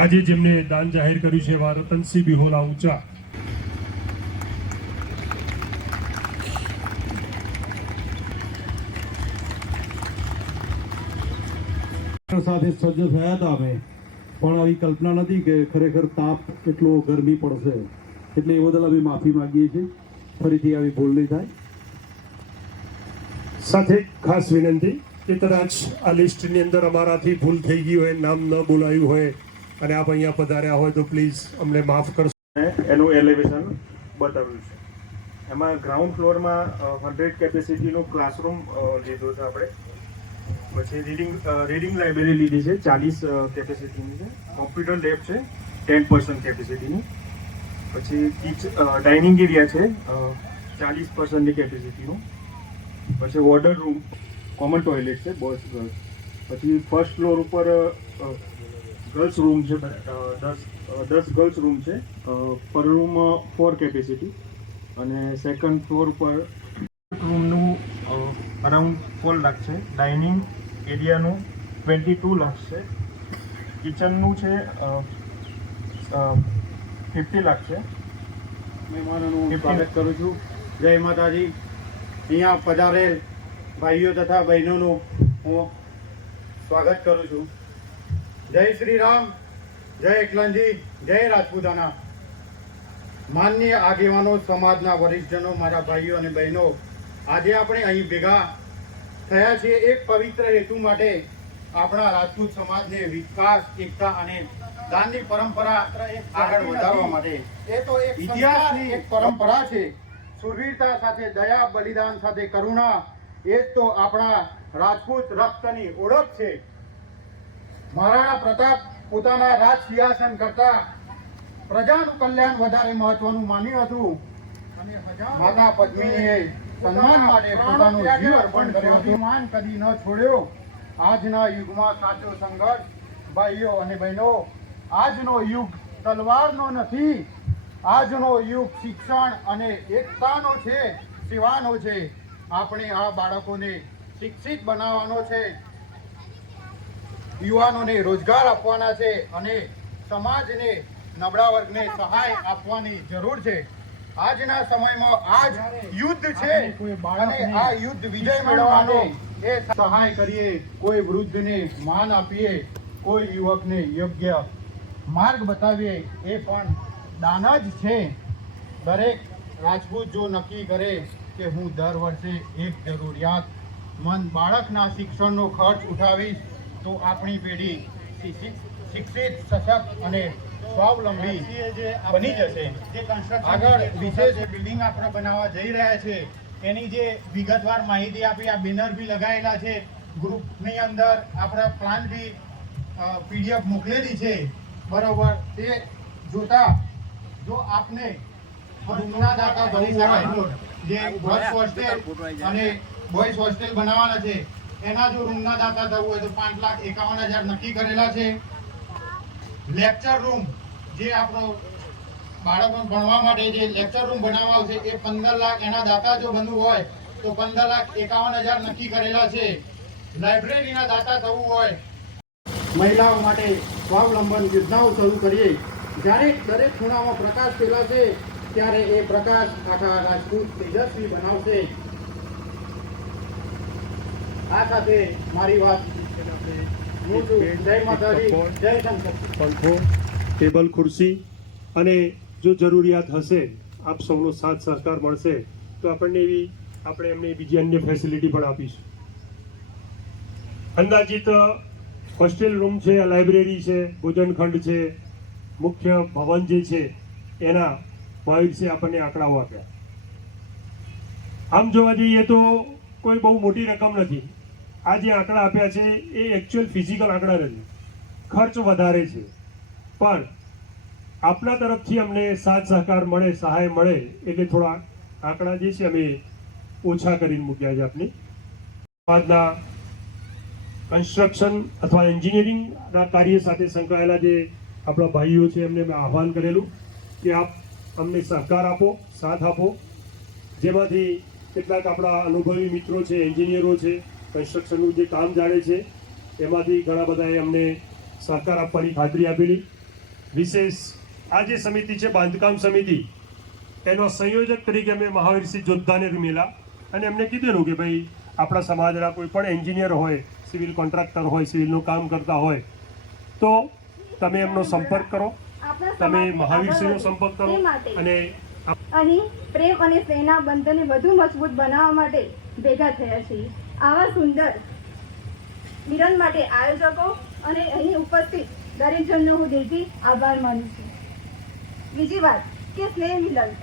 આજે જેમને દાન જાહેર કર્યું છે એવા રતનસિંહ બિહોલા ઊંચા. સાથે સજ્જ થયા હતા અમે. પણ આવી કલ્પના નથી કે ખરેખર તાપ એટલો ગરમી પડશે. એટલે એ બદલ અમે માફી માંગીએ છીએ. ફરીથી આવી ભૂલ નહીં થાય. સાથે ખાસ વિનંતી કે કદાચ આ લિસ્ટની અંદર અમારાથી ભૂલ થઈ ગઈ હોય નામ ન બોલાયું હોય અને આપ અહીંયા પધાર્યા હોય તો પ્લીઝ અમને માફ કરશો. એનું એલિવેશન બતાવ્યું છે. એમાં ગ્રાઉન્ડ ફ્લોરમાં હંડ્રેડ કેપેસિટીનું ક્લાસરૂમ લીધો છે આપણે. પછી રીડિંગ રીડિંગ લાઇબ્રેરી લીધી છે, ચાલીસ કેપેસિટીની છે. કોમ્પ્યુટર લેબ છે ટેન પર્સન્ટ કેપેસિટીની પછી કિચ ડાઇનિંગ એરિયા છે ચાલીસ પર્સન્ટની કેપેસિટીનું પછી વોર્ડર રૂમ કોમન ટોયલેટ છે, બસ પછી ફર્સ્ટ ફ્લોર ઉપર ગર્લ્સ રૂમ છે દસ દસ ગર્લ્સ રૂમ છે. પર રૂમ ફોર કેપેસિટી અને સેકન્ડ ફ્લોર પર રૂમનું અરાઉન્ડ ફોર લાખ છે. ડાઇનિંગ એરિયાનું ટ્વેન્ટી ટુ લાખ છે. કિચનનું છે ફિફ્ટી લાખ છે. મહેમાનોનું સ્વાગત કરું છું. જય માતાજી. અહીંયા પધારેલ ભાઈઓ તથા બહેનોનું હું સ્વાગત કરું છું. જય શ્રી રામ જય એકલનજી જય રાજપૂતાના. માનનીય આગેવાનો સમાજના વરિષ્ઠજનો મારા ભાઈઓ અને બહેનો આજે આપણે અહીં ભેગા થયા છીએ એક પવિત્ર હેતુ માટે આપણા રાજપૂત સમાજને વિકાસ એકતા અને દાનની પરંપરા આગળ વધારવા માટે. એ તો એક ઇતિહાસની એક પરંપરા છે. સુરવીરતા સાથે દયા બલિદાન સાથે કરુણા એ જ તો આપણા રાજપૂત રક્તની ઓળખ છે. મહારાણા પ્રતાપ પોતાના રાજ સિંહાસન કરતા પ્રજાનું કલ્યાણ વધારે મહત્વનું માન્યું હતું. અને માતા પદ્મિનીએ સન્માન માટે પોતાનું જીવ અર્પણ કર્યું હતું. માન કદી ન છોડ્યો. આજના યુગમાં સાચો સંઘર્ષ ભાઈઓ અને બહેનો આજનો યુગ તલવારનો નથી. આજનો યુગ શિક્ષણ અને એકતાનો છે સેવાનો છે. આપણે આ બાળકોને શિક્ષિત બનાવવાનો છે. યુવાનોને રોજગાર આપવાના છે અને સમાજને નબળા વર્ગને સહાય આપવાની જરૂર છે. આજના સમયમાં આજ યુદ્ધ છે અને આ યુદ્ધ વિજય મેળવવાનો એ સહાય કરીએ. કોઈ વૃદ્ધને માન આપીએ, કોઈ યુવકને યોગ્ય માર્ગ બતાવીએ, એ પણ દાન જ છે. દરેક રાજપૂત જો નક્કી કરે કે હું દર વર્ષે એક જરૂરિયાત, મન બાળકના શિક્ષણનો ખર્ચ ઉઠાવીશ તો આપણી પેઢી શિક્ષિત સશક્ત અને સ્વાવલંબી બની જશે. જે આગળ વિશેષ બિલ્ડિંગ આપણે બનાવવા જઈ રહ્યા છે. એની જે વિગતવાર માહિતી આપી આ બેનર બી લગાવેલા છે. ગ્રુપની અંદર આપણે પ્લાન બી પીડીએફ મોકલેલી છે. બરોબર. તે જોતા જો આપને રૂમના દાતા ભરી શકાય. જે ગર્લ્સ હોસ્ટેલ અને બોયઝ હોસ્ટેલ બનાવવાના છે. એના જો રૂમના દાતા થવું હોય તો પાંચ લાખ એકાવન હજાર નક્કી કરેલા છે. લેક્ચર રૂમ જે આપણો બાળકો ભણવા માટે જે લેક્ચર રૂમ બનાવવા આવશે, એ પંદર લાખ એના દાતા જો બનવું હોય, તો પંદર લાખ એકાવન હજાર નક્કી કરેલા છે. લાઇબ્રેરીના દાતા થવું હોય, મહિલાઓ માટે સ્વાવલંબન યોજનાઓ શરૂ કરીએ. જ્યારે દરેક ખૂણામાં પ્રકાશ ફેલાશે, ત્યારે એ પ્રકાશ આખા રાજપૂત તેજસ્વી બનાવશે. આ સાથે મારી વાત જય માતાજી જય શંકર. પંખો ટેબલ ખુરશી અને જો જરૂરિયાત હશે આપ સૌનો સાથ સહકાર મળશે તો આપણને એવી આપણે એમને બીજી અન્ય ફેસિલિટી પણ આપીશું. અંદાજિત હોસ્ટેલ રૂમ છે લાઇબ્રેરી છે ભોજનખંડ છે મુખ્ય ભવન જે છે એના મહાવીરસિંહ આપણને આંકડાઓ આપ્યા. આમ જોવા જઈએ તો કોઈ બહુ મોટી રકમ નથી. આ જે આંકડા આપ્યા છે, એ એકચ્યુઅલ ફિઝિકલ આંકડા નથી. ખર્ચ વધારે છે. પણ આપના તરફથી અમને સાથ સહકાર મળે, સહાય મળે, એટલે થોડા આંકડા જે છે, અમે ઓછા કરીને મૂક્યા છે આપની. સમાજના કન્સ્ટ્રક્શન અથવા એન્જિનિયરિંગના કાર્ય સાથે સંકળાયેલા જે આપણા ભાઈઓ છે, એમને મેં આહવાન કરેલું કે આપ અમને સહકાર આપો, સાથ આપો. જેમાંથી કેટલાક આપણા અનુભવી મિત્રો છે એન્જિનિયરો છે કન્સ્ટ્રક્શનનું જે કામ જાણે છે એમાંથી ઘણા બધાએ અમને સહકાર આપવાની ખાતરી આપેલી. વિશેષ આ જે સમિતિ છે બાંધકામ સમિતિ એનો સંયોજક તરીકે અમે મહાવીરસિંહ જોદ્ધાને રૂમેલા અને એમને કીધેલું કે ભાઈ આપણા સમાજના કોઈ પણ એન્જિનિયર હોય સિવિલ કોન્ટ્રાક્ટર હોય સિવિલનું કામ કરતા હોય તો તમે એમનો સંપર્ક કરો. તમે મહાવીરસિંહનો સંપર્ક કરો અને અહીં પ્રેમ અને સ્નેહના બંધનને વધુ મજબૂત બનાવવા માટે ભેગા થયા છીએ. આવા સુંદર મિલન માટે આયોજકો અને અહીં ઉપસ્થિત દરેક જણનો હું દિલથી આભાર માનું છું. બીજી વાત કે સ્નેહ મિલન.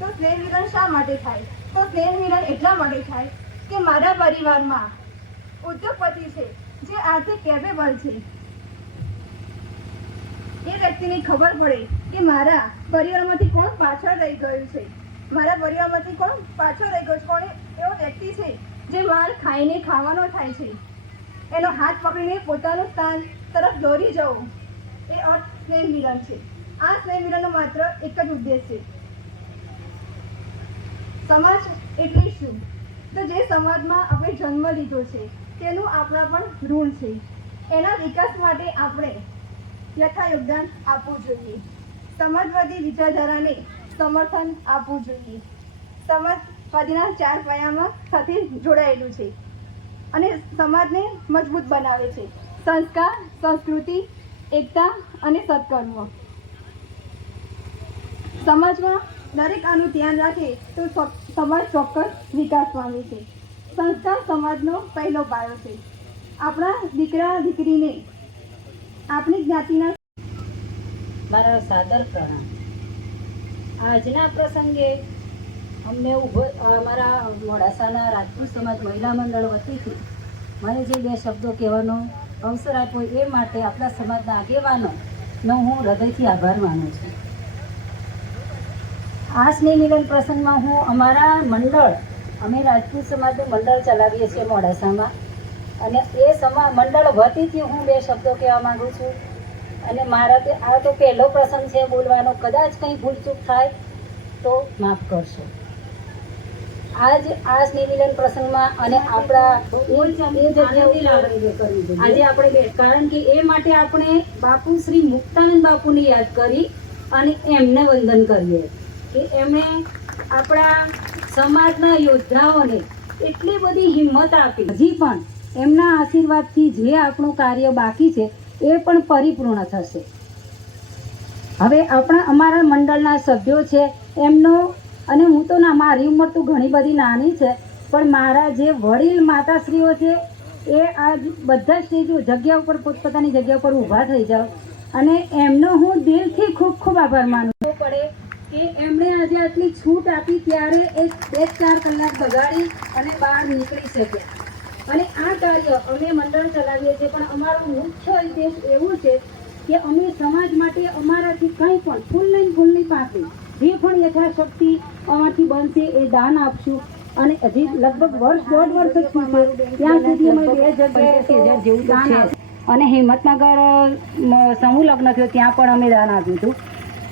તો સ્નેહ મિલન શા માટે થાય? તો સ્નેહ મિલન એટલા માટે થાય કે મારા પરિવારમાં ઉદ્યોગપતિ છે, જે આર્થિક કેપેબલ છે. એ વ્યક્તિને ખબર પડે કે મારા પરિવારમાંથી કોણ પાછળ રહી ગયું છે. મારા પરિવારમાંથી કોણ પાછળ રહી ગયું છે? કોણ એવો વ્યક્તિ છે જે માર ખાઈને ખાવાનો થાય છે. એનો હાથ પકડીને પોતાનું સ્થાન તરફ દોરી જવું. એ અર્થ સ્નેહ મિલન છે. આ સ્નેહ મિલનનો માત્ર એક જ ઉદ્દેશ છે. સમાજ એટલે શું? તો જે સમાજમાં આપણે જન્મ લીધો છે, તેનું આપણા પણ ઋણ છે. એના વિકાસ માટે આપણે યથા યોગદાન આપવું જોઈએ. સમાજવાદી વિચારધારાને સમર્થન આપવું જોઈએ. સમાજવાદીના ચાર પાયામાં સાથે જોડાયેલું છે અને સમાજને મજબૂત બનાવે છે. સંસ્કાર, સંસ્કૃતિ, એકતા અને સત્કર્મ. સમાજમાં દરેક આનું ધ્યાન રાખે તો સમાજ ચોક્કસ વિકાસ પામે છે. સંસ્કાર સમાજનો પહેલો પાયો છે. આપણા દીકરા, દીકરીને આપણી જ્ઞાતિના મારા સાદર પ્રણામ. આજના પ્રસંગે અમને ઊભો અમારા મોડાસાના રાજપૂત સમાજ મહિલા મંડળ વતીથી મને જે બે શબ્દો કહેવાનો અવસર આપ્યો એ માટે આપણા સમાજના આગેવાનોનો હું હૃદયથી આભાર માનું છું. આ સ્નેહ મિલન પ્રસંગમાં હું અમારા મંડળ, અમે રાજપૂત સમાજનું મંડળ ચલાવીએ છીએ મોડાસામાં અને એ સમા, મંડળ વતીથી હું બે શબ્દો કહેવા માંગુ છું. અને મારા આ તો પહેલો પ્રસંગ છે બોલવાનો, કદાચ કંઈ ભૂલચૂક થાય તો માફ કરશો. આજ આ સ્નેહ પ્રસંગમાં અને આપણા એ એ જગ્યા ઉપર આજે આપણે કારણ કે એ માટે આપણે બાપુ શ્રી મુક્તાનંદ બાપુને યાદ કરી અને એમને વંદન કરીએ. કે એમણે આપણા સમાજના યોદ્ધાઓને એટલી બધી હિંમત આપી. હજી પણ એમના આશીર્વાદથી જે આપણું કાર્ય બાકી છે એ પણ પરિપૂર્ણ થશે. હવે આપણા અમારા મંડળના સભ્યો છે એમનો અને હું તો ના, મારી ઉંમર તો ઘણી બધી નાની છે, પણ મારા જે વડીલ માતાશ્રીઓ છે, એ આ બધા સ્ટેજો જગ્યા ઉપર પોતપોતાની જગ્યા ઉપર ઊભા થઈ જાઓ. અને એમનો હું દિલથી ખૂબ ખૂબ આભાર માનું પડે કે એમણે આજે આટલી છૂટ આપી ત્યારે એક બે ચાર કલાક બગાડી અને બહાર નીકળી શક્યા. અને આ કાર્ય અમે મંડળ ચલાવીએ છીએ, પણ અમારો મુખ્ય ઉદ્દેશ એવું છે કે અમે સમાજ માટે અમારાથી કંઈ પણ ફૂલની ને ફૂલની પાકડી જે પણ યથાશક્તિ અમારથી બનશે એ દાન આપશું. અને હજી લગભગ વર્ષ દોઢ વર્ષ જ થયું ત્યાં સુધી અમે બે જગ્યાએ જેવું દાન અને હિંમતનગર સમૂહ લગ્ન થયો ત્યાં પણ અમે દાન આપ્યું હતું.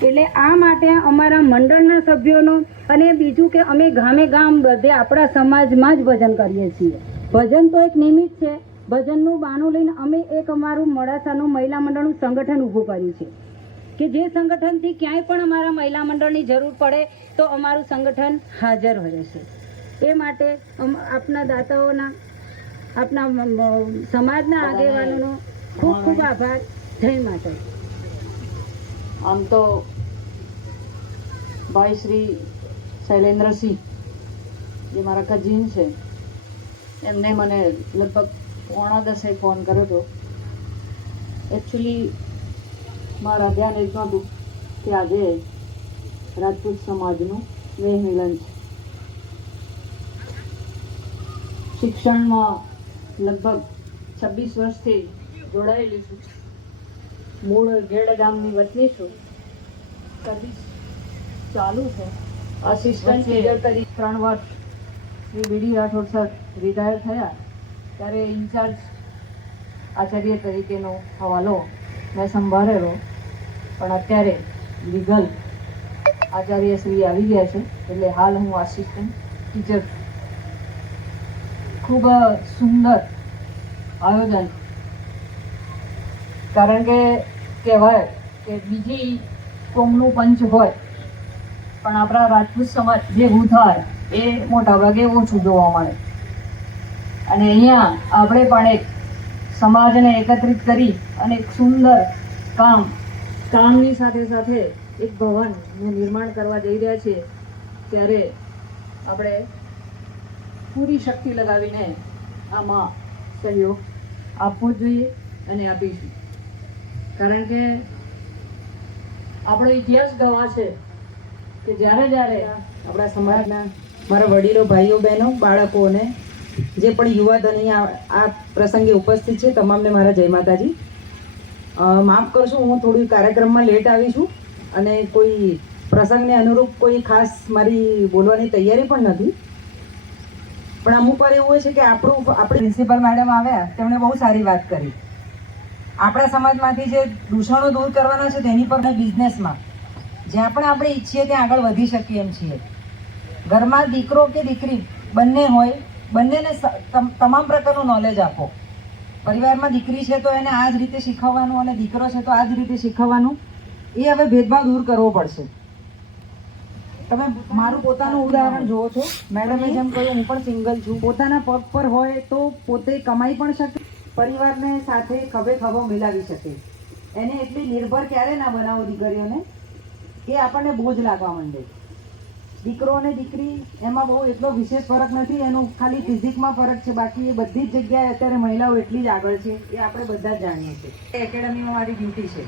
એટલે આ માટે અમારા મંડળના સભ્યોનો અને બીજું કે અમે ગામે ગામ બધે આપણા સમાજમાં જ ભજન કરીએ છીએ. ભજન તો એક નિમિત્ત છે. ભજનનું બહાનું લઈને અમે એક અમારું મોડાસાનું મહિલા મંડળનું સંગઠન ઊભું કર્યું છે. કે જે સંગઠનથી ક્યાંય પણ અમારા મહિલા મંડળની જરૂર પડે તો અમારું સંગઠન હાજર હોય છે. એ માટે અમ- આપના દાતાઓના આપના સમાજના આગેવાનોનો ખૂબ ખૂબ આભાર. જય માતા આમ તો ભાઈ શ્રી શૈલેન્દ્રસિંહ જે મારા કઝિન છે એમને મને લગભગ પોણા દસે ફોન કર્યો હતો એકચ્યુઅલી મારા ધ્યાન એ હતું કે આજે રાજપૂત સમાજનું સ્નેહ મિલન છે. શિક્ષણમાં લગભગ છવ્વીસ વર્ષથી જોડાયેલી છું. મૂળ ગેડ ગામની વતની છું. સર્વિસ ચાલુ છે. આસિસ્ટન્ટ ટીચર તરીકે ત્રણ વર્ષ Shri BD Rathod sir retire થયા. ત્યારે ઇન્ચાર્જ આચાર્ય તરીકેનો હવાલો મેં સંભાળેલો. પણ અત્યારે લીગલ આચાર્ય શ્રી આવી ગયા છે. એટલે હાલ હું આસિસ્ટન્ટ ટીચર ખૂબ સુંદર આયોજન. કારણ કે કહેવાય કે બીજી કોમનું પંચ હોય, પણ આપણા રાજપૂત સમાજ જે થાય એ મોટા ભાગે ઓછું જોવા મળે. અને અહીંયા આપણે પણ એક સમાજને એકત્રિત કરી અને એક સુંદર કામ, કામની સાથે સાથે એક ભવનનું નિર્માણ કરવા જઈ રહ્યા છીએ. ત્યારે આપણે પૂરી શક્તિ લગાવીને આમાં સહયોગ આપવો જોઈએ અને આપીશું. કારણ કે આપણો ઇતિહાસ ગવા છે કે જ્યારે જ્યારે આપણા સમાજના મારા વડીલો, ભાઈઓ, બહેનો, બાળકોને જે પણ યુવાધન અહીંયા આ પ્રસંગે ઉપસ્થિત છે, તમામને મારા જય માતાજી. માફ કરશો, હું થોડી કાર્યક્રમમાં લેટ આવી છું અને કોઈ પ્રસંગને અનુરૂપ કોઈ ખાસ મારી બોલવાની તૈયારી પણ નથી. પણ અમુક વાર એવું હોય છે કે આપણું આપણે પ્રિન્સિપલ મેડમ આવ્યા, તેમણે બહુ સારી વાત કરી. આપણા સમાજમાંથી જે દૂષણો દૂર કરવાના છે તેની પર બિઝનેસમાં જ્યાં પણ આપણે ઈચ્છીએ ત્યાં આગળ વધી શકીએ એમ છીએ. ઘરમાં દીકરો કે દીકરી બંને હોય બંનેને તમામ પ્રકારનું નોલેજ આપો. પરિવારમાં દીકરી છે તો એને આ જ રીતે શીખવવાનું અને દીકરો છે તો આ જ રીતે શીખવવાનું. એ હવે ભેદભાવ દૂર કરવો પડશે. તમે મારું પોતાનું ઉદાહરણ જુઓ છો. મેડમે જેમ કહ્યું, હું પણ સિંગલ છું. પોતાના પગ પર હોય તો પોતે કમાઈ પણ શકે. પરિવારને સાથે ખભે ખભો મિલાવી શકે. એને એટલી નિર્ભર ક્યારે ના બનાવો દીકરીઓને કે આપણને બોજ લાગવા માંડે. દીકરો અને દીકરી, એમાં બહુ એટલો વિશેષ ફરક નથી, એનો ખાલી ફિઝિકમાં ફરક છે, બાકી એ બધી જ જગ્યાએ અત્યારે મહિલાઓ એટલી જ આગળ છે, એ આપણે બધા જ જાણીએ છીએ. એકેડમીમાં મારી ડ્યુટી છે.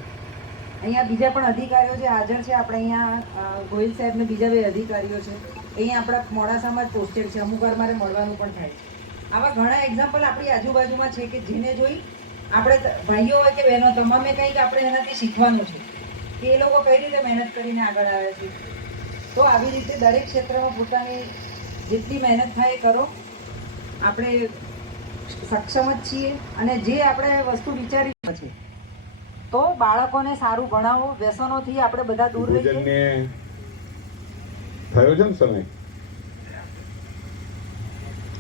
અહીંયા બીજા પણ અધિકારીઓ જે હાજર છે, આપણે અહીંયા ગોહિલ સાહેબને બીજા બે અધિકારીઓ છે, અહીંયા આપણા મોડાસામાં જ પોસ્ટેડ છે, અમુક વાર મારે મળવાનું પણ થાય આવા ઘણા એક્ઝામ્પલ આપણી આજુબાજુમાં છે કે જેને જોઈ આપણે ભાઈઓ હોય કે બહેનો, તમામે કંઈક આપણે એનાથી શીખવાનું છે, કે એ લોકો કઈ રીતે મહેનત કરીને આગળ આવે છે. તો આવી રીતે દરેક ક્ષેત્રમાં પોતાની જેટલી મહેનત થાય એ કરો. આપણે સક્ષમ જ છીએ અને જે આપણે વસ્તુ વિચારી છે તો બાળકોને સારું ભણાવો, વ્યસનોથી આપણે બધા દૂર રહીએ. થયો છે ને સમય?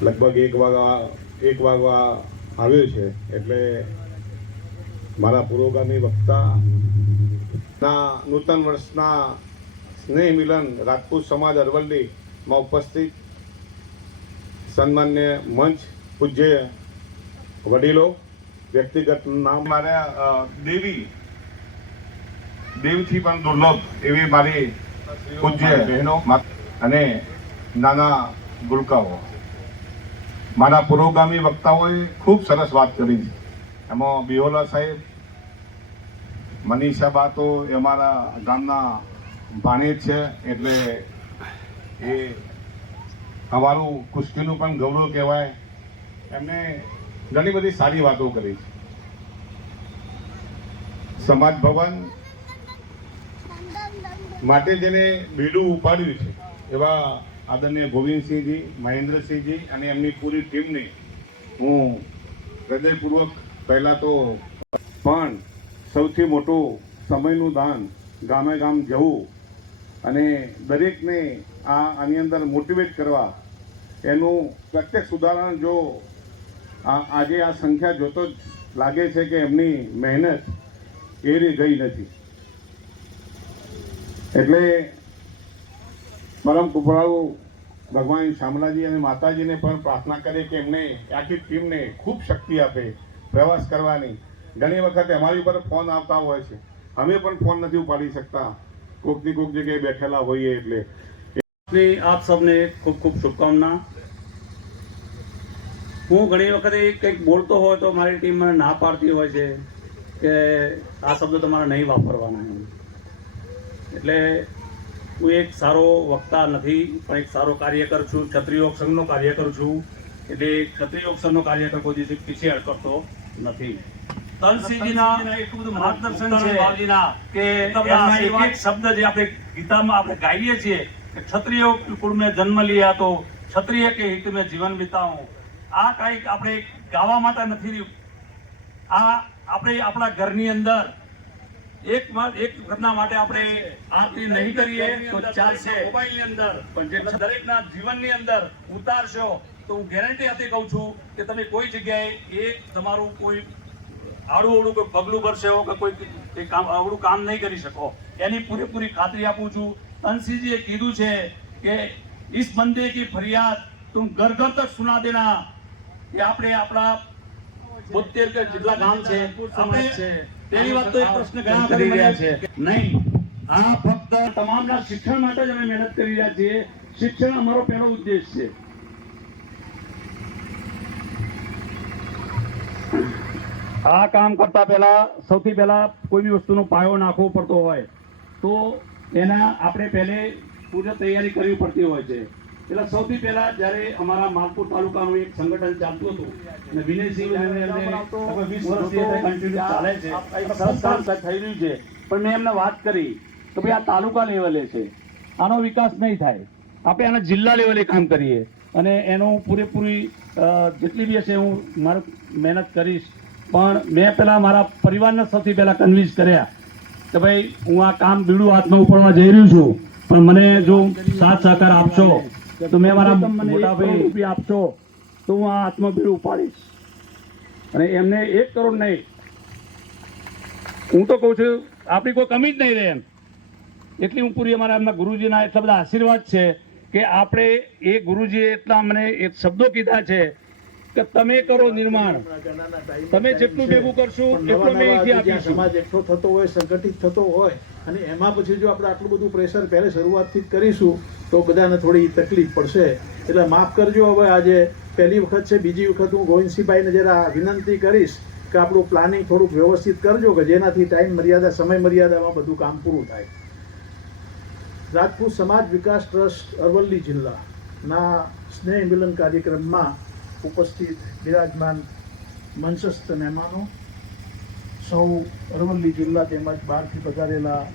લગભગ એક વાગવા એક વાગવા આવ્યો છે, એટલે મારા પુરોગામી વક્તા ના નૂતન વર્ષના સ્નેહ મિલન રાજપૂત સમાજ અરવલ્લીમાં ઉપસ્થિત સન્માન્ય મંચ પૂજ્ય વડીલો, વ્યક્તિગત નામ મારા દેવી, દેવથી પણ દુર્લભ એવી મારી પૂજ્ય બહેનો અને નાના ગુલકાઓ. મારા પુરોગામી વક્તાઓએ ખૂબ સરસ વાત કરી છે. એમાં બિહોલા સાહેબ મનીષાબા તો એ અમારા ગામના ભાણેજ છે, એટલે એ અમારું કુશ્તીનું પણ ગૌરવ કહેવાય. એમને ઘણી બધી સારી વાતો કરી છે. સમાજ ભવન માટે જેને બીડું ઉપાડ્યું છે, એવા આદરણીય ગોવિંદસિંહજી, મહેન્દ્રસિંહજી અને એમની પૂરી ટીમને હું હૃદયપૂર્વક પહેલાં તો પણ સૌથી મોટું સમયનું દાન ગામે ગામ જવું અને દરેકને આ આની અંદર મોટિવેટ કરવા એનું પ્રત્યક્ષ ઉદાહરણ જો આજે આ સંખ્યા જોતો જ લાગે છે કે એમની મહેનત એવી ગઈ નથી. એટલે પરમ કુપરાળુ ભગવાન શામળાજી અને માતાજીને પણ પ્રાર્થના કરીએ કે એમને આખી ટીમને ખૂબ શક્તિ આપે પ્રવાસ કરવાની. ઘણી વખત અમારી ઉપર ફોન આવતા હોય છે. અમે પણ ફોન નથી ઉપાડી શકતા. કોકની કોક જગ્યાએ બેઠેલા હોઈએ એટલે આપની, આપ સૌને ખૂબ ખૂબ શુભકામના. હું ઘણી વખતે કંઈક બોલતો હોય તો મારી ટીમ મને ના પાડતી હોય છે કે આ શબ્દો તમારે નહીં વાપરવાના એટલે હું એક સારો વક્તા નથી, પણ એક સારો કાર્યકર છું. ક્ષત્રિયોગ સંઘનો કાર્યકર છું. એટલે ક્ષત્રિયોગ સંઘનો કાર્યકર કોઈ દિવસે પીછે અડકતો નથી. તનસિંહજીના એટલું બધું માર્ગદર્શન છે કે એક એક શબ્દ જે આપણે ગીતામાં આપણે ગાઈએ છીએ કે ક્ષત્રિય કુળ મેં જન્મ लिया તો ક્ષત્રિય કે હિત મેં જીવન વિતાવું. આ કાંઈક આપણે ગાવા માટે નથી રહ્યું. આ આપણે આપણા ઘરની અંદર એક એક ઘટના માટે આપણે આરતી નહીં કરીએ તો ચાલશે. મોબાઈલની અંદર. પણ જે દરેકના જીવનની અંદર ઉતારશો તો હું ગેરંટી હતી કહું છું કે તમે કોઈ જગ્યાએ એ તમારું કોઈ આડું અવડું કોઈ પગલું ભરશે એવો કે કોઈ કામ અવડું કામ નહીં કરી શકો. એની પૂરેપૂરી ખાતરી આપું છું. તનસિંહજીએ કીધું છે કે ઇસ બંદે કી ફરિયાદ તું ઘર ઘર તક સુના દેના. કે આપણે આપણા બોતેર કે જેટલા ગામ છે આપણે પહેલી વાત તો એક પ્રશ્ન ઘણા કરી રહ્યા છે. નહીં આ ફક્ત તમામના શિક્ષણ માટે જ અમે મહેનત કરી રહ્યા છીએ. શિક્ષણ અમારો પહેલો ઉદ્દેશ છે. આ કામ કરતા પહેલા સૌથી પહેલા કોઈ બી વસ્તુનો પાયો નાખવો પડતો હોય તો એના આપણે પહેલે પૂર્વ તૈયારી કરવી પડતી હોય છે. એટલે સૌથી પહેલા જ્યારે અમારા માલપુર તાલુકાનું એક સંગઠન ચાલતું હતું અને વિનયસિંહ વીસ વર્ષથી કન્ટિન્યુ ચાલે છે. સરસ કામ થઈ રહ્યું છે. પણ મેં એમને વાત કરી કે ભાઈ આ તાલુકા લેવલે છે. આનો વિકાસ નહીં થાય. આપણે આના જિલ્લા લેવલે કામ કરીએ. અને એનું પૂરેપૂરી જેટલી બી હશે હું મારું મહેનત કરીશ પણ મેં પહેલાં મારા પરિવારને સૌથી પહેલા કન્વિન્સ કર્યા કે ભાઈ હું આ કામ બીડું હાથમાં ઉપાડવા જઈ રહ્યું છું પણ મને જો સાથ સહકાર આપશો તો મેં મારા મોટાભાઈ રૂપિયા આપશો તો હું આ હાથમાં બીડું ઉપાડીશ. અને એમને એક કરોડ નહીં. હું તો કહું છું આપણી કોઈ કમી જ નહીં રહે એમ. એટલી હું પૂરી અમારા એમના ગુરુજીના એટલા બધા આશીર્વાદ છે કે આપણે એ ગુરુજીએ એટલા મને એક શબ્દો કીધા છે કે તમે કરો નિર્માણ. તમે જેટલું ભેગું કરશો એટલું મેં અહીંથી આપીશું. સમાજ એકઠો થતો હોય સંગઠિત થતો હોય અને એમાં પછી જો આપણે આટલું બધું પ્રેશર પહેલે શરૂઆતથી જ કરીશું તો બધાને થોડી તકલીફ પડશે. એટલે માફ કરજો હવે આજે પહેલી વખત છે બીજી વખત હું ગોવિંદસિંહભાઈને જરા વિનંતી કરીશ કે આપણું પ્લાનિંગ થોડુંક વ્યવસ્થિત કરજો કે જેનાથી ટાઈમ મર્યાદા સમય મર્યાદામાં બધું કામ પૂરું થાય. રાજપૂત સમાજ વિકાસ ટ્રસ્ટ અરવલ્લી જિલ્લાના સ્નેહ મિલન કાર્યક્રમમાં ઉપસ્થિત બિરાજમાન મંચસ્થ મહેમાનો, સૌ અરવલ્લી જિલ્લા તેમજ બહારથી પધારેલા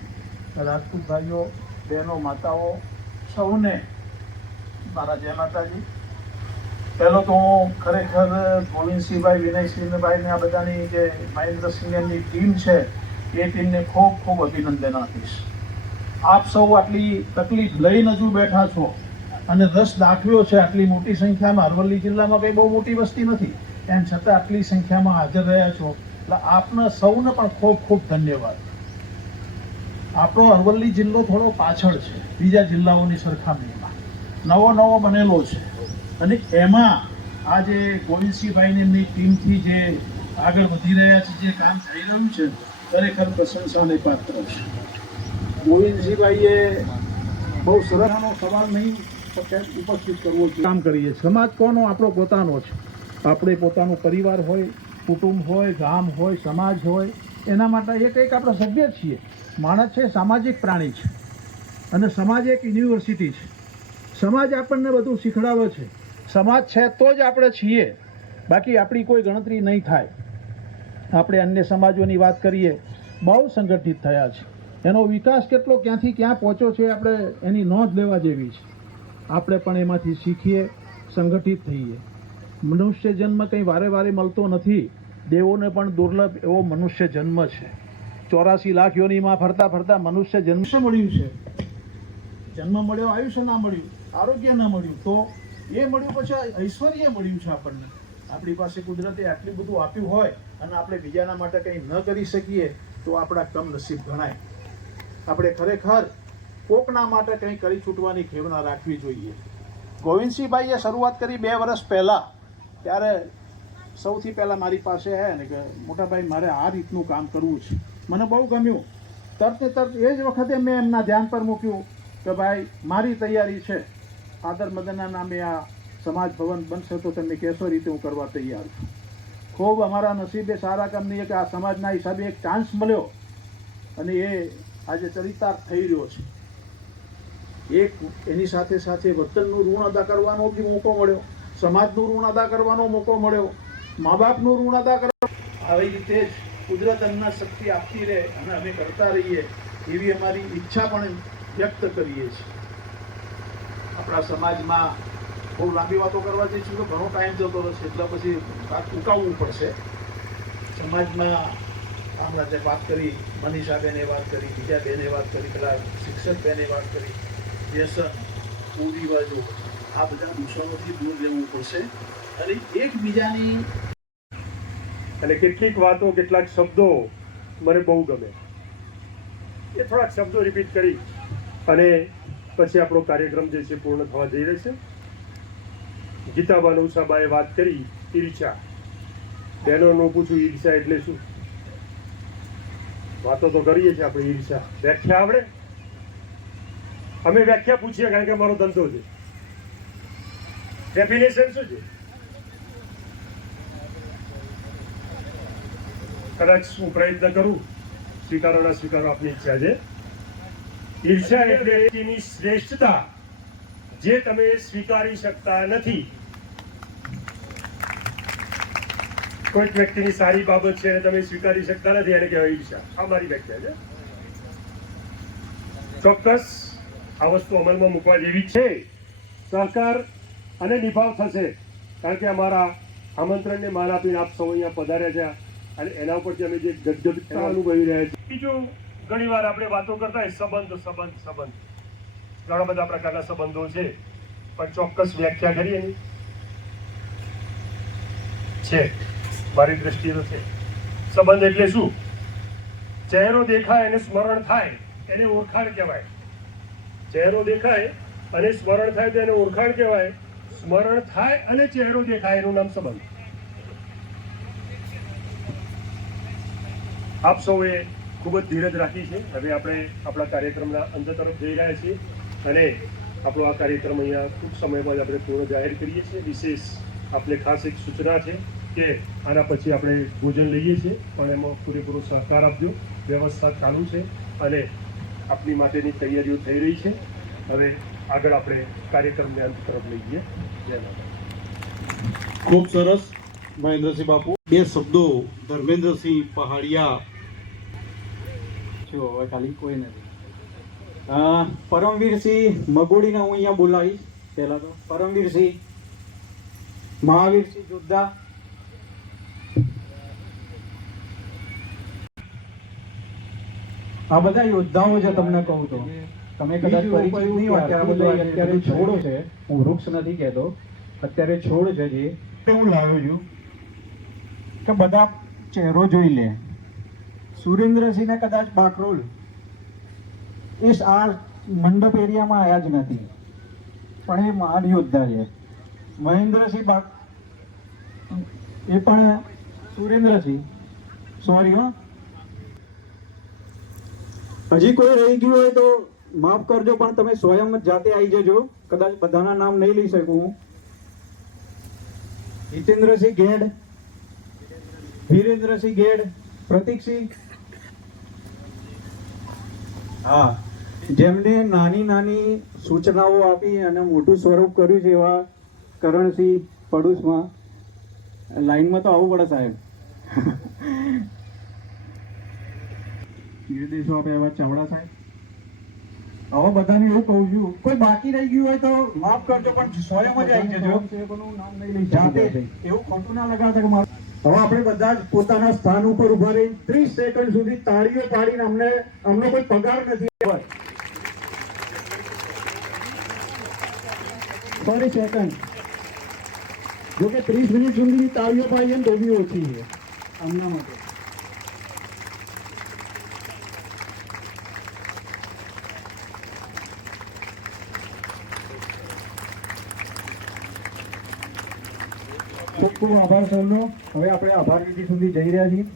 રાજપૂત ભાઈઓ, બહેનો, માતાઓ, સૌને મારા જય માતાજી. પહેલો તો હું ખરેખર ગોવિંદસિંહભાઈ, વિનયસિંહભાઈને, આ બધાની જે મહેન્દ્રસિંહની ટીમ છે, એ ટીમને ખૂબ ખૂબ અભિનંદન આપીશ. આપ સૌ આટલી તકલીફ લઈને હજુ બેઠા છો. અને રસ દાખવ્યો છે આટલી મોટી સંખ્યામાં. અરવલ્લી જિલ્લામાં કંઈ બહુ મોટી વસ્તી નથી. એમ છતાં આટલી સંખ્યામાં હાજર રહ્યા છો. એટલે આપના સૌને પણ ખૂબ ખૂબ ધન્યવાદ. આપણો અરવલ્લી જિલ્લો થોડો પાછળ છે, બીજા જિલ્લાઓની સરખામણીમાં. નવો નવો બનેલો છે. અને એમાં આ જે ગોવિંદસિંહભાઈની એમની ટીમથી જે આગળ વધી રહ્યા છે, જે કામ થઈ રહ્યું છે, ખરેખર પ્રશંસાને પાત્ર છે. ગોવિંદસિંહભાઈએ બહુ સરસનો સવાલ નહીં ઉપસ્થિત કરવો કામ કરીએ. સમાજ કોનો? આપણો પોતાનો છે. આપણે પોતાનો પરિવાર હોય, કુટુંબ હોય, ગામ હોય, સમાજ હોય, એના માટે એક એક આપણે સભ્ય છીએ. માણસ છે, સામાજિક પ્રાણી છે. અને સમાજ એક યુનિવર્સિટી છે. સમાજ આપણને બધું શીખડાવે છે. સમાજ છે તો જ આપણે છીએ. બાકી આપણી કોઈ ગણતરી નહીં થાય. આપણે અન્ય સમાજોની વાત કરીએ, બહુ સંગઠિત થયા છે. એનો વિકાસ કેટલો ક્યાંથી ક્યાં પહોંચ્યો છે, આપણે એની નોંધ લેવા જેવી છે. આપણે પણ એમાંથી શીખીએ, સંગઠિત થઈએ. મનુષ્ય જન્મ કંઈ વારે વારે મળતો નથી. દેવોને પણ દુર્લભ એવો મનુષ્ય જન્મ છે. ચોરાસી લાખ યોનીમાં ફરતા ફરતા મનુષ્ય જન્મ મળ્યું છે. જન્મ મળ્યો, આયુષ્ય ના મળ્યું, આરોગ્ય ના મળ્યું. તો એ મળ્યું પછી ઐશ્વર્ય મળ્યું છે આપણને. આપણી પાસે કુદરતે આટલું બધું આપ્યું હોય અને આપણે બીજાના માટે કંઈ ન કરી શકીએ, તો આપણા કમ નસીબ ગણાય. આપણે ખરેખર કોકના માટે કંઈ કરી છૂટવાની ખેવના રાખવી જોઈએ. ગોવિંદસિંહભાઈએ શરૂઆત કરી બે વર્ષ પહેલાં, ત્યારે સૌથી પહેલાં મારી પાસે હે ને કે, મોટાભાઈ, મારે આ રીતનું કામ કરવું છે. મને બહુ ગમ્યું. તરત તરત એ જ વખતે મેં એમના ધ્યાન પર મૂક્યું કે, ભાઈ, મારી તૈયારી છે. આદર મદનના નામે આ સમાજ ભવન બનશે તો તમે કહેશો રીતે હું કરવા તૈયાર છું. ખૂબ અમારા નસીબે સારા કામની કે આ સમાજના હિસાબે એક ચાન્સ મળ્યો અને એ આજે ચરિતાર્થ થઈ રહ્યો છે. એક એની સાથે સાથે વતનનું ઋણ અદા કરવાનો બી મોકો મળ્યો, સમાજનું ઋણ અદા કરવાનો મોકો મળ્યો મા બાપનું ઋણ અદા કરવા આવી રીતે જ કુદરત અમને શક્તિ આપતી રહે અને અમે કરતા રહીએ એવી અમારી ઈચ્છા પણ વ્યક્ત કરીએ છીએ. આપણા સમાજમાં બહુ લાંબી વાતો કરવા જઈશું તો ઘણો ટાઈમ જતો રહેશે, એટલે પછી વાત ટૂંકાવવું પડશે. સમાજમાં હમણાં જે વાત કરી મનીષા બેને વાત કરી બીજા બેને વાત કરી, પેલા શિક્ષક બેને વાત કરી. વ્યસન કુરિવાજો આ બધા દૂષણોથી દૂર રહેવું પડશે. અને એકબીજાની અને કેટલીક વાતો, કેટલાક શબ્દો મને બહુ ગમે. એ થોડાક શબ્દો રિપીટ કરી અને પછી આપણો કાર્યક્રમ જે છે પૂર્ણ થવા જઈ રહ્યો છે. ગીતાબાન ઉષાબાએ વાત કરી ઈર્ષા. બહેનોનું પૂછું, ઈર્ષા એટલે શું? વાતો તો કરીએ છીએ આપણે, ઈર્ષા. વ્યાખ્યા આવડે? અમે વ્યાખ્યા પૂછીએ કારણ કે અમારો ધંધો છે. ડેફિનેશન શું છે? કદાચ હું પ્રયત્ન કરું, સ્વીકારો ના સ્વીકારો આપની ઈચ્છા છે. ઈર્ષા એટલે એની શ્રેષ્ઠતા જે તમે સ્વીકારી શકતા નથી. કોઈક વ્યક્તિની સારી બાબત છે અને તમે સ્વીકારી શકતા નથી, એને કહેવાય ઈર્ષા આ મારી વ્યાખ્યા છે. ચોક્કસ આ વસ્તુ અમલમાં મૂકવા જેવી છે. સહકાર અને નિભાવ થશે. કારણ કે અમારા આમંત્રણને માન આપીને આપ સૌ અહીંયા પધાર્યા છે અને એના ઉપરથી અમે જે ગદગદતા અનુભવી રહ્યા છીએ. બીજું, ઘણી વાર આપણે વાતો કરતા હોય, સંબંધ સંબંધ સંબંધ. ઘણા બધા પ્રકારના સંબંધો છે. પણ ચોક્કસ વ્યાખ્યા કરીએ એની. છે. મારી દ્રષ્ટિએ તો છે. સંબંધ એટલે શું? ચહેરો દેખાય અને સ્મરણ થાય. એને ઓળખાણ કહેવાય. ચહેરો દેખાય અને સ્મરણ થાય તો એને ઓળખાણ કહેવાય. સ્મરણ થાય અને ચહેરો દેખાય, એનું નામ સંબંધ. આપ સૌએ ખૂબ જ ધીરજ રાખી છે. હવે આપણે આપણા કાર્યક્રમના અંત તરફ જઈ રહ્યા છીએ અને આપણો આ કાર્યક્રમ અહીંયા ટૂંક સમયમાં જ આપણે પૂર્ણ જાહેર કરીએ છીએ. વિશેષ આપણે ખાસ એક સૂચના છે કે આના પછી આપણે ભોજન લઈએ છીએ. પણ એમાં પૂરેપૂરો સહકાર આપજો. વ્યવસ્થા ચાલુ છે અને આપની માટેની તૈયારીઓ થઈ રહી છે. હવે આગળ આપણે કાર્યક્રમને અંત તરફ લઈ જઈએ જય માતા ખૂબ સરસ. મહેન્દ્રસિંહ બાપુ બે શબ્દો ધર્મેન્દ્રસિંહ પહાડિયા. જો હવે ખાલી કોઈ નથી. અ, પરમવીરસિંહ મગોડીને હું અહીંયા બોલાવીશ. પહેલા તો પરમવીરસિંહ મહાવીરસિંહ જોદ્ધા આ બધા યોદ્ધાઓ જે તમને કહું તો. તમે કદાચ પરિચિત નહીં હોય અત્યારે બધું અત્યારે છોડ છે. હું વૃક્ષ નથી કહેતો. અત્યારે છોડ છે જે. હું લાવ્યો છું કે બધા ચહેરો જોઈ લે. સુરેન્દ્રસિંહને કદાચ બાકરોલ એ આ મંડપ એરિયામાં આવ્યા જ નથી. પણ એ મહાન યોદ્ધા છે. મહેન્દ્રસિંહ બાક એ પણ સુરેન્દ્રસિંહ. સોરી હો. હજી કોઈ રહી ગયું હોય તો માફ કરજો, પણ તમે સ્વયં જાતે આવી જજો. કદાચ બધાના નામ નહીં લઈ શકું જીતેન્દ્રસિંહ ગેડ, વિરેન્દ્રસિંહ ગેડ, પ્રતિકસિંહ. હા, જેમને નાની નાની સૂચનાઓ આપી અને મોટું સ્વરૂપ કર્યું છે એવા કરણસિંહ પડુસમાં લાઈનમાં તો આવવું પડે સાહેબ. નિર્દેશો આપે એવા ચવડા સાહેબ હવે બધાને એવું કહું છું કોઈ બાકી રહી ગયું હોય તો માફ કરજો પણ સ્વયં જ આવી જજો. જાતે એવું ખોટું ના લગાડતા કે મારું હવે આપણે બધા જ પોતાના સ્થાન ઉપર ઊભા રહી ત્રીસ સેકન્ડ સુધી તાળીઓ પાડીને અમને અમને કોઈ પગાર નથી સોરી સેકન્ડ જોકે ત્રીસ મિનિટ સુધી તાળીઓ પાડી એમ તો બી ઓછી છે. આમના માટે. ખૂબ ખૂબ આભાર સરનો હવે આપણે આભાર વિધિ સુધી જઈ રહ્યા છીએ.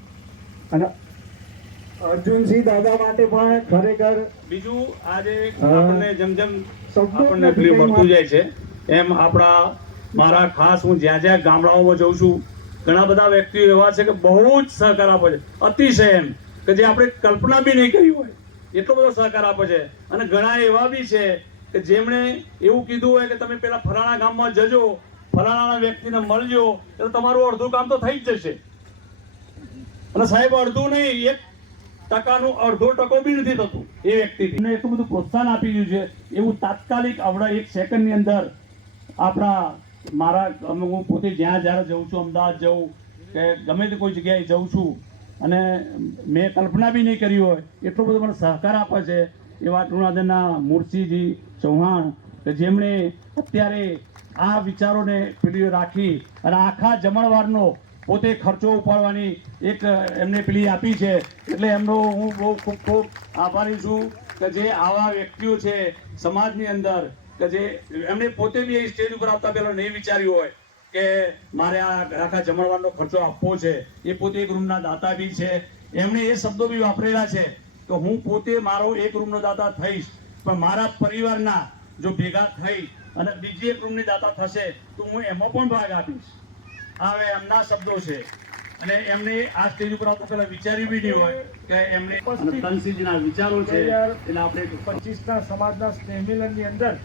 અને અર્જુનસિંહ દાદા માટે પણ ખરેખર બીજું આજે આપણને જેમ જેમ આપણને ફ્રી મળતું જાય છે એમ આપણા મારા ખાસ હું જ્યાં જ્યાં ગામડાઓમાં જઉં છું ઘણા બધા વ્યક્તિઓ એવા છે કે બહુ જ સહકાર આપે છે. અતિશય એમ કે જે આપણે કલ્પના બી નહીં કરી હોય એટલો બધો સહકાર આપે છે. અને ઘણા એવા બી છે કે જેમણે એવું કીધું હોય કે તમે પેલા ફલાણા ગામમાં જજો ફલાણા વ્યક્તિને મળજો એટલે તમારું અડધું કામ તો થઈ જ જશે. અને સાહેબ, અડધું નહીં, એક ટકાનું અડધો ટકો બી નથી થતું એ વ્યક્તિથી. એમને એટલું બધું પ્રોત્સાહન આપી દીધું છે. એવું તાત્કાલિક આપણા એક સેકન્ડની અંદર આપણા મારા હું પોતે જ્યાં જ્યારે જઉં છું, અમદાવાદ જઉં, કે ગમે તે કોઈ જગ્યાએ જઉં છું, અને મેં કલ્પના બી નહીં કરી હોય, એટલો બધો મને સહકાર આપે છે. એવા ટુણાદરના મૂર્તિજી ચૌહાણ કે જેમણે અત્યારે આ વિચારોને પેલી રાખી અને આખા જમણવારનો પોતે ખર્ચો ઉપાડવાની એક એમને પેલી આપી છે. એટલે એમનો હું બહુ ખૂબ ખૂબ આભારી છું કે જે આવા વ્યક્તિઓ છે સમાજની અંદર કે જે એમને પોતે બી એ સ્ટેજ ઉપર આવતા પહેલાં નહીં વિચાર્યું હોય કે મારે આ આખા જમણવારનો ખર્ચો આપવો છે. એ પોતે એક રૂમના દાતા બી છે. એમણે એ શબ્દો બી વાપરેલા છે કે હું પોતે મારો એક રૂમનો દાતા થઈશ. પણ મારા પરિવારના જો ભેગા થઈ અને બીજી એક રૂમની દાતા થશે તો હું એમાં પણ ભાગ આપીશ. આ હવે એમના શબ્દો છે. અને એમને આ સ્ટેજ ઉપર આવતા પેલા વિચારી બી નહીં હોય કે એમને તનસિંહજીના વિચારો છે એટલે આપણે પચીસના સમાજના સ્નેહમિલનની અંદર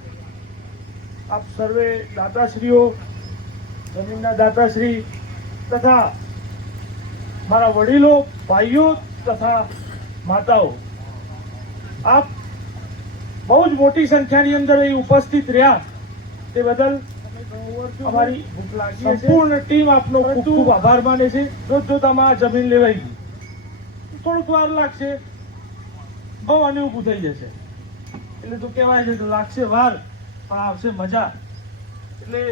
આપ સર્વે દાતાશ્રીઓ જમીનના દાતાશ્રી તથા મારા વડીલો ભાઈઓ તથા માતાઓ આપ બહુ જ મોટી સંખ્યાની અંદર એ ઉપસ્થિત રહ્યા. તે બદલ અમારી સંપૂર્ણ ટીમ આપનો ખૂબ ખૂબ આભાર માને છે. રોજ જોતામાં આ જમીન લેવાઈ ગઈ. થોડુંક વાર લાગશે. બહુ અને ઊભું થઈ જશે. એટલે તો કહેવાય છે કે લાગશે વાર પણ આવશે મજા. એટલે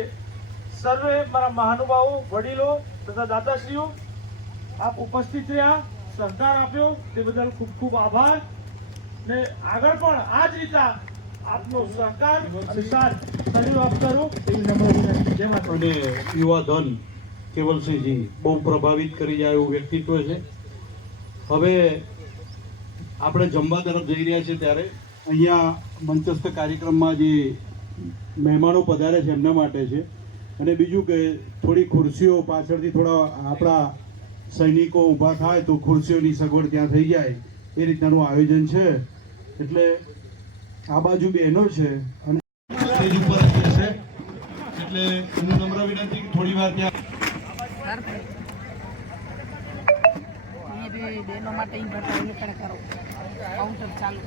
સર્વે મારા મહાનુભાવો વડીલો તથા દાદાશ્રીઓ આપ ઉપસ્થિત રહ્યા સહકાર આપ્યો. તે બદલ ખૂબ ખૂબ આભાર. ને આગળ પણ આ જ રીતે આપનો સહકાર અને સાથ સહયોગ આપતા એવી નમ્ર માતા અને યુવા ધન કેવલસિંહજી બહુ પ્રભાવિત કરી જાય એવું વ્યક્તિત્વ છે. હવે આપણે જમવા તરફ જઈ રહ્યા છીએ ત્યારે અહીંયા મંચસ્થ કાર્યક્રમમાં જે મહેમાનો પધારે છે એમના માટે છે. અને બીજું કે થોડી ખુરશીઓ પાછળથી થોડા આપણા સૈનિકો ઊભા થાય તો ખુરશીઓની સગવડ ત્યાં થઈ જાય. એ રીતનાનું આયોજન છે. એટલે આ બાજુ બહેનો છે અને સ્ટેજ ઉપર છે. એટલે હું નમ્ર વિનંતી કે થોડી વાર ત્યાં બહેનો માટે કરો. કાઉન્ટર ચાલુ.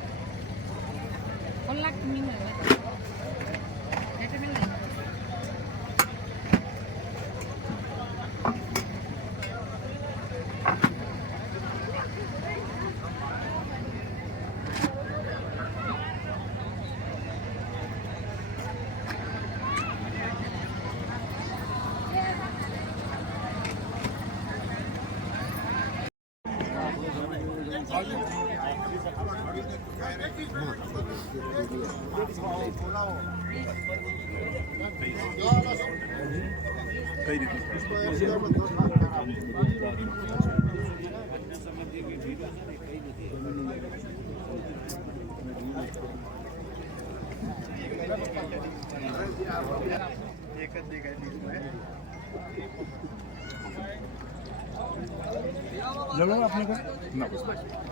કલાક મિનિટ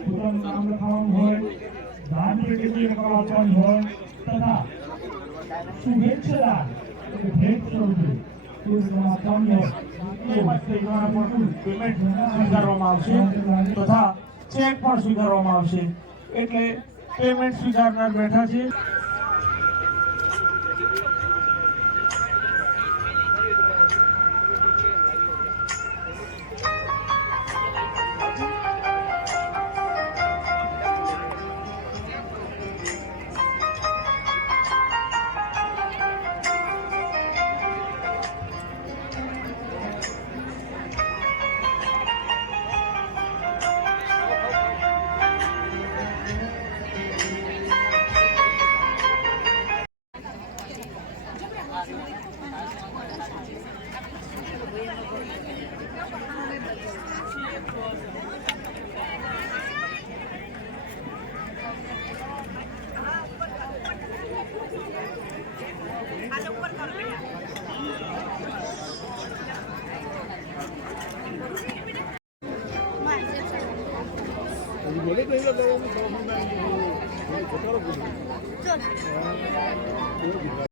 પોતાનું નામ તથા તથા ચેક પણ સ્વીકારવામાં આવશે એટલે પેમેન્ટ સ્વીકારનાર બેઠા છે